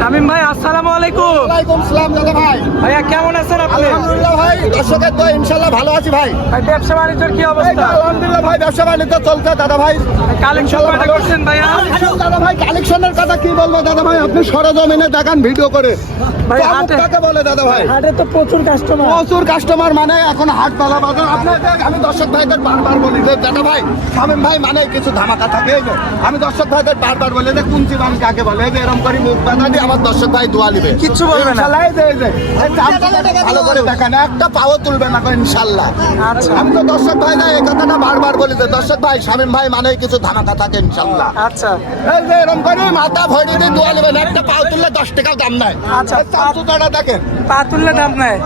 শামিম ভাই আসসালামু আলাইকুম। ওয়ালাইকুম সালাম দাদা ভাই। ভাইয়া কেমন আছেন আপনি? আলহামদুলিল্লাহ ভাই দর্শকের তো ইনশাল্লাহ ভালো আছি ভাই। ভাই ব্যবসা বাণিজ্যের কি অবস্থা? আলহামদুলিল্লাহ ভাই ব্যবসা বাণিজ্য চলছে দাদা ভাই। কালেকশন কয়টা করছেন ভাইয়া? দাদা ভাই কালেকশনের কথা কি বলব দাদা ভাই? আপনি সরজমিনে দেখান ভিডিও করে। ভাই, হাটে- কাকে বলে দাদা ভাই। হাটে তো প্রচুর কাস্টমার প্রচুর কাস্টমার মানে এখন হাট পালা বাজার। আপনাদের আমি দর্শক ভাইদের বারবার বলি যে দাদা ভাই শামিম ভাই মানে কিছু ধামাকা থাকে আমি দর্শক ভাইদের বারবার বলি যে কুঞ্চি বান কাকে বলে যে এরকম করে মুখ বাঁধা দিয়ে আমার দর্শক ভাই দোয়া নিবে। কিচ্ছু বলবে না। ভালো করে দেখেন একটা পাও তুলবে না করে ইনশাল্লাহ। আচ্ছা। আমি তো দর্শক ভাই না এই কথাটা বারবার বলি যে দর্শক ভাই শামিম ভাই মানে কিছু ধামাকা থাকে ইনশাল্লাহ। আচ্ছা। এই যে এরকম করে মাথা ভরি দিয়ে দোয়া নেবেন একটা পাও তুললে দশ টাকা দাম নাই। আচ্ছা। চামচুটাটা দেখেন। পা তুললে দাম নেয়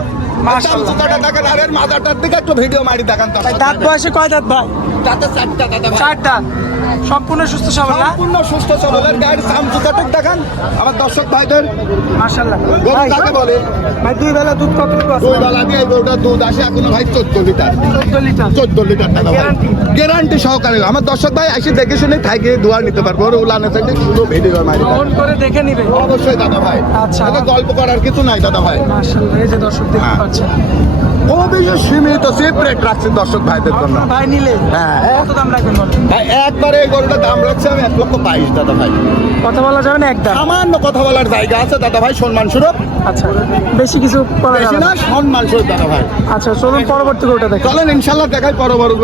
মাশাআল্লাহ। চামচুটাটা দেখেন আর এর মাথাটার দিকে একটু ভিডিও মারি দেখেন দাঁত বয়সে কয় দাঁত ভাই? তাতে চারটা দাদা ভাই। চার দাঁত সম্পূর্ণ সুস্থ সবল সম্পূর্ণ সুস্থ সবলের গায়ের চামচুটাটুক দেখান? আমার দর্শক ভাইদের। মাশাআল্লাহ। গরু কাকে বলে? ভাই দুই বেলা দুধ কতটুকু আছে? দুই বেলা দিয়ে এই গরুটার দুধ আসে এখনও ভাই চোদ্দ লিটার। 14 লিটার। চোদ্দ লিটার টাকা Guarantee? গ্যারান্টি সহকারে। আমার দর্শক ভাই এসে দেখে শুনে থাকে দোয়া নিতে পারব। ওর উলানে থেকে শুধু ভিডিও মারি ফোন করে দেখে নিবে। অবশ্যই দাদা ভাই। আচ্ছা। এতে গল্প করার কিছু নাই দাদা ভাই। মাশাআল্লাহ এই যে দর্শক দেখতে হ্যাঁ। পাচ্ছেন। সীমিত সেপারেট রাখছি দর্শক ভাইদের জন্য। ভাই নিলে? হ্যাঁ। কত দাম রাখবেন ভাই একবারে এই গরুটার দাম রাখছে আমি এক লক্ষ বাইশ দাদা ভাই। কথা বলা যাবে না একদম? সামান্য কথা বলার জায়গা আছে দাদা ভাই সম্মান স্বরূপ। আচ্ছা বেশি কিছু করা যাবে না? সম্মান স্বরূপ দাদা ভাই। আচ্ছা চলুন পরবর্তী কোটা দেখেন চলেন ইনশাল্লাহ দেখাই গরু।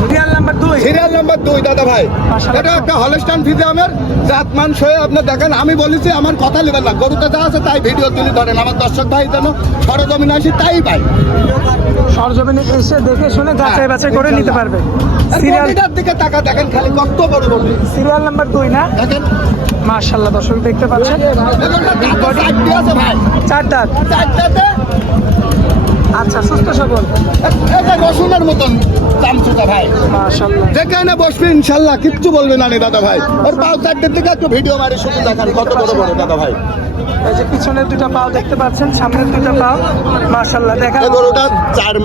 সিরিয়াল নাম্বার দুই। সিরিয়াল নাম্বার দুই দাদা ভাই। এটা একটা হলস্টান ফিজিয়ামের জাত মান সয়ে আপনি দেখেন আমি বলেছি আমার কথা নেবেন না। গরুতে যা আছে তাই ভিডিও তুলে ধরেন আমার দর্শক ভাই যেন সরজমিন আসি তাই ভাই সরজমিনে এসে দেখে শুনে যাচাই বাছাই করে নিতে পারবে। সিরিয়াল সিরিয়ালটার দিকে টাকা দেখেন খালি কত বড় গরু সিরিয়াল নাম্বার দুই না? দেখেন। মার্শাল্লাহ দর্শক দেখতে পাচ্ছেন। চার আছে ভাই। চার দাঁত। আচ্ছা সুস্থ সবল। এটা রসুনের মতন ভাই। যেখানে বসবে ইনশাল্লাহ কিচ্ছু বলবে না রে দাদা ভাই। ওর পাও চারটের দিকে একটু ভিডিও মারি শুধু দেখান কত বড় বড় দাদা ভাই। এই যে পিছনের দুটো পাও দেখতে পাচ্ছেন সামনের দুটো পাও মার্শাল্লাহ দেখা এই গরুটা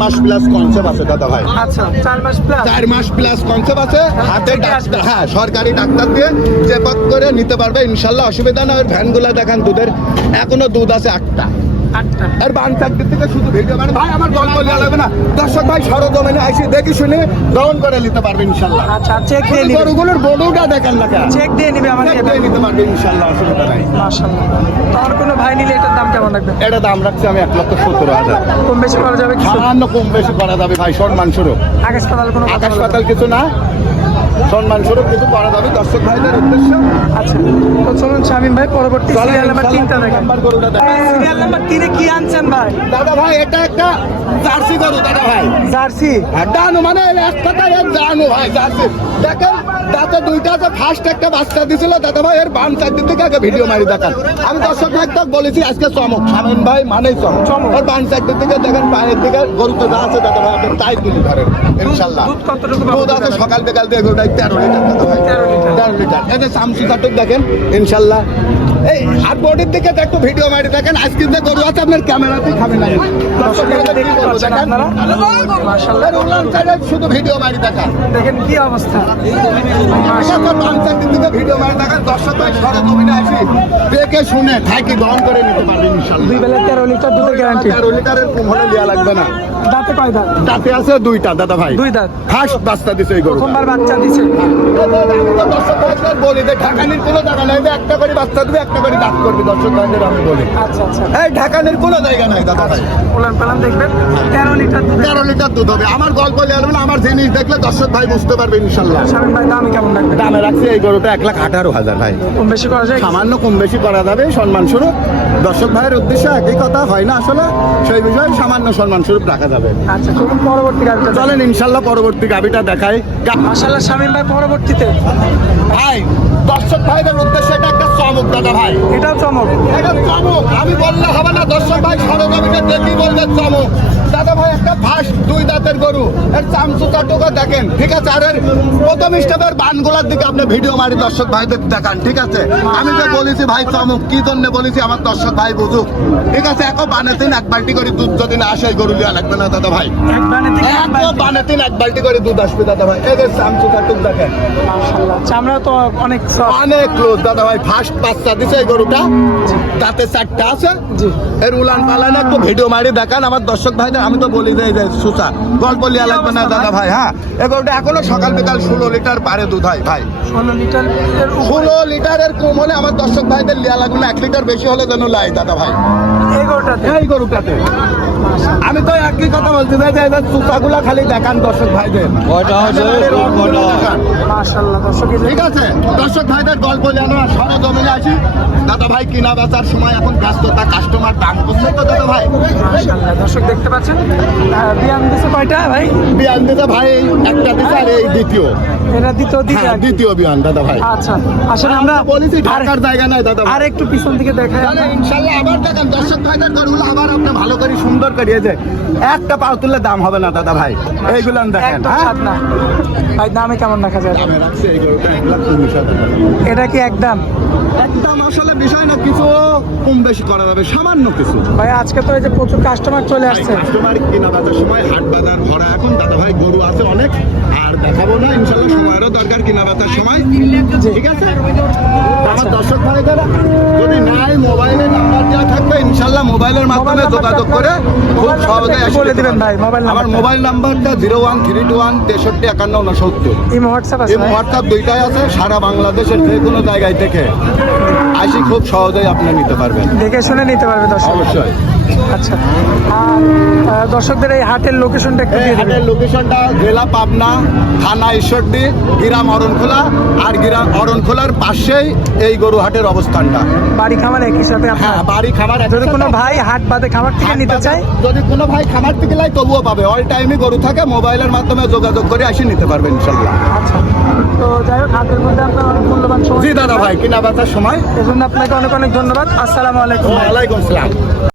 মাস প্লাস কনসেপ্ট আছে দাদা ভাই। আচ্ছা মাস প্লাস মাস প্লাস কনসেপ্ট আছে হাতে থেকে ডাক্তার হ্যাঁ সরকারি ডাক্তার দিয়ে চেক করে নিতে পারবে ইনশাল্লাহ অসুবিধা না ওর ভ্যানগুলা দেখান দুধের। এখনও দুধ আছে আটটা। আর বান চাকরির থেকে শুধু ভিডিও। মানে ভাই আমার গল্প নেওয়া লাগবে না। দর্শক ভাই সরজমিনে আইসি দেখি শুনে গ্রহণ করে নিতে পারবে ইনশাল্লাহ। আচ্ছা চেক দিয়ে নিবে। গরুগুলোর বড়টা দেখেন না চেক দিয়ে নিবে আমাকে চেক দিয়ে নিতে পারবে ইনশাল্লাহ অসুবিধা নাই। মার্শাল্লাহ তো আর কোনো ভাই নিলে এটার দাম কেমন লাগবে? এটা দাম রাখছি আমি এক লক্ষ সত্তর হাজার। কম বেশি করা যাবে সামান্য কম বেশি করা যাবে ভাই সম্মান স্বরূপ আকাশ পাতাল কোনো আকাশ পাতাল কিছু না। কিছু করা যাবে দর্শক ভাইদের উদ্দেশ্যে। আচ্ছা। তো চলুন শামিম ভাই পরবর্তী সিরিয়াল নাম্বার তিনটা দেখেন। সিরিয়াল নাম্বার তিনে কি আনছেন ভাই? দাদা ভাই এটা একটা জার্সি গরু দাদা ভাই। জার্সি? ডানু মানে এক কথায় এর ডানু ভাই জার্সি। দেখেন দুইটা আছে ফার্স্ট একটা বাচ্চা দিছিল দাদা ভাই এর বাম চারদিক থেকে আগে ভিডিও মারি দেখান। আমি দর্শক ভাই তো বলেছি আজকে চমক। শামিন ভাই মানেই চমক। ওর বাম থেকে দেখেন পায়ের দিকে গরুতে যা আছে দাদা ভাই আপনি তাই তুলি ধরেন ইনশাল্লাহ। দুধ আছে সকাল বিকাল দিয়ে গরুটাই তেরো লিটার দাদা ভাই 13 লিটার। তেরো লিটার এই যে সামসি দেখেন ইনশাল্লাহ এই আর বডির দিকে একটু ভিডিও মারি দেখেন আজকে যে গরু আছে আপনার ক্যামেরাতেই খাবে না। সাইডে শুধু ভিডিও মারি দেখান। দেখেন কি অবস্থা। এখন বাঞ্চার দিক থেকে ভিডিও মারি দেখান। দর্শক ভাই সরজমিনে আসি। দেখে শুনে থাকি গ্রহণ করে নিতে পারবেন ইনশাল্লাহ দুই বেলা তেরো লিটার দুধের গ্যারান্টি তেরো লিটারের কম হলে দেওয়া লাগবে না। দাঁতে কয় দাঁত? তাতে আছে দুইটা দাদা ভাই। দুই দাঁত। ফার্স্ট বাস্তা দিছে এই গরু প্রথমবার বাচ্চা দিছে। বলি যে ঢাকানির কোনো জায়গা নাই একটা করে বাচ্চা দিবে একটা করে দাঁত করবে দর্শক ভাইদের আমি বলি। আচ্ছা আচ্ছা। এই ঢাকানির কোনো জায়গা নাই দাদা ভাই। উলান পালান দেখবেন? তেরো লিটার তেরো লিটার দুধ হবে। আমার গল্প লেয়ার আমার জিনিস দেখলে দর্শক ভাই বুঝতে পারবে ইনশাল্লাহ। ভাই দাম কেমন লাগবে রাখছি এই গরুটা এক লাখ আঠারো হাজার ভাই। কম বেশি করা যায় সামান্য কম বেশি করা যাবে সম্মান স্বরূপ। দর্শক ভাইয়ের উদ্দেশ্যে একই কথা হয় না আসলে? সেই বিষয়ে সামান্য সম্মান স্বরূপ রাখা যাবে। আচ্ছা চলুন পরবর্তী গাড়িটা চলেন ইনশাল্লাহ পরবর্তী গাবিটা দেখাই। মাসাল্লাহ শামিম ভাই পরবর্তীতে। ভাই দর্শক ভাইদের উদ্দেশ্যে এটা একটা চমক দাদা ভাই। এটাও চমক। এটা চমক আমি বললে হবে না দর্শক ভাই সরজমিনে দেখি বলবে চমক। দাদা ভাই একটা দুই দাঁতের গরু। এর চামচুটা টুকা দেখেন ঠিক আছে? আর এর প্রথম স্টেপের বানগুলার দিকে আপনি ভিডিও মারি দর্শক ভাইদের দেখান ঠিক আছে? আমি যে বলেছি ভাই চমক কি জন্য বলেছি আমার দর্শক ভাই বুঝুক। ঠিক আছে? এক বালতি করে দুধ যদি না আসে গরু লিয়া লাগবে না দাদা ভাই। এক করে দুধ আসবে দাদা ভাই। এদের চামচুটা টুক দেখেন। চামড়া তো অনেক। অনেক ক্লোজ দাদা ভাই ফার্স্ট বাচ্চা দিছে এই গরুটা। তাতে চারটা আছে। এর উলান পালান একটু ভিডিও মারি দেখান। আমার দর্শক ভাইদের আমি তো বলি দেয় এই যে সুসা গল্প লিয়া লাগবে না দাদা ভাই হ্যাঁ? এ গরুটা এখনও সকাল বিকাল ষোলো লিটার পারে দুধ হয় ভাই। ষোলো লিটার এর উপরে? ষোলো লিটারের কম হলে আমার দর্শক ভাইদের লিয়া লাগবে না এক লিটার বেশি হলে যেন লাই দাদা ভাই। এই গরুটাতে? এই গরুটাতে। আমি তো একই কথা বলছি যে এদের সুসাগুলা খালি দেখান দর্শক ভাইদের। দেখান। মাশাআল্লাহ দর্শক ঠিক আছে দর্শক ভাইদের গল্প জানো আর সরজমিনে আছি দাদা ভাই কিনা বেচার সময় এখন ব্যস্ততা কাস্টমার দাম বুঝছে তো দাদা ভাই? মাশাআল্লাহ দর্শক দেখতে পাচ্ছেন? বিয়ান দিছে কয়টা ভাই? বিয়ান দিছে ভাই একটা দিছে আর এই দ্বিতীয়। এটা দ্বিতীয় দিকে হ্যাঁ দ্বিতীয় বিয়ান দাদা ভাই। আচ্ছা আসলে আমরা বলেছি ঢাকার জায়গা নাই দাদা ভাই। আর একটু পিছন দেখাই তাহলে ইনশাল্লাহ আবার দেখেন দর্শক ভাইদের গরুগুলো আবার আপনি ভালো করে সুন্দর করিয়ে একটা পাও তুললে দাম হবে না দাদা ভাই। এইগুলো দেখেন একদম হ্যাঁ? না। ভাই দামে কেমন রাখা যায়? দামে রাখছি এই গরুটা এক লাখ চল্লিশ হাজার টাকা। এটা কি একদম একদম আসলে বিষয় না কিছু কম বেশি করা যাবে সামান্য কিছু। ভাই আজকে তো এই যে প্রচুর কাস্টমার চলে আসছে। কাস্টমার কেনা বেচার সময় হাট বাজার ভরা। এখন দাদা ভাই গরু আছে অনেক আর দেখাবো না ইনশাল্লাহ সময়েরও দরকার কিনা বাতার সময়? ঠিক আছে? আমার দর্শক ভাই যারা যদি নাই মোবাইলে নাম্বার দেওয়া থাকবে ইনশাল্লাহ মোবাইলের মাধ্যমে যোগাযোগ করে খুব সহজে বলে দিবেন ভাই, মোবাইল আমার মোবাইল নাম্বারটা zero one three two one তেষট্টি একান্ন উনসত্তর এই হোয়াটসঅ্যাপ এই হোয়াটসঅ্যাপ দুইটাই আছে সারা বাংলাদেশের যে কোনো জায়গায় থেকে আসি খুব সহজেই আপনি নিতে পারবেন। দেখে শুনে নিতে পারবে দর্শক। অবশ্যই। আচ্ছা। আর দর্শকদের এই হাটের লোকেশনটা একটু দিয়ে দিবেন। হাটের লোকেশনটা জেলা পাবনা থানা ঈশ্বরদী গ্রাম অরণখোলা। আর গ্রাম অরণখোলার পাশেই এই গরু হাটের অবস্থানটা। বাড়ি খামার একই সাথে আপনার? হ্যাঁ বাড়ি খামার যদি একসাথে। কোনো ভাই হাট বাদে খামার থেকে নিতে চায়? যদি কোনো ভাই খামার থেকে লাই তবুও পাবে। অল টাইমই গরু থাকে মোবাইলের মাধ্যমে যোগাযোগ করে আসি নিতে পারবেন ইনশাল্লাহ আচ্ছা। তো যাই হোক মধ্যে আপনার অনেক মূল্যবান সময় জি দাদা ভাই কিনা বেচার সময়। এজন্য আপনাকে অনেক অনেক ধন্যবাদ। আসসালামু আলাইকুম ভাই। ওয়ালাইকুম আসসালাম।